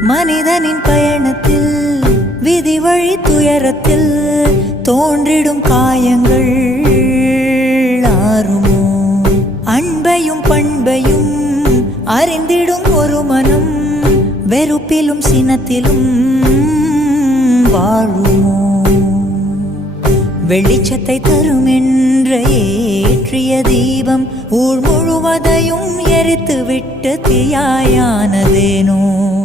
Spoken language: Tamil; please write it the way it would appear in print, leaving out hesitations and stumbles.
மனிதனின் பயணத்தில் விதி வழி துயரத்தில் தோன்றிடும் காயங்கள் ஆறுமோ? அன்பையும் பண்பையும் அறிந்திடும் ஒரு மனம் வெறுப்பிலும் சினத்திலும் வாழுமோ? வெளிச்சத்தை தரும் என்ற ஏற்றிய தீபம் ஊர் முழுவதையும் எரித்து விட்டு தீயாயானதேனோ?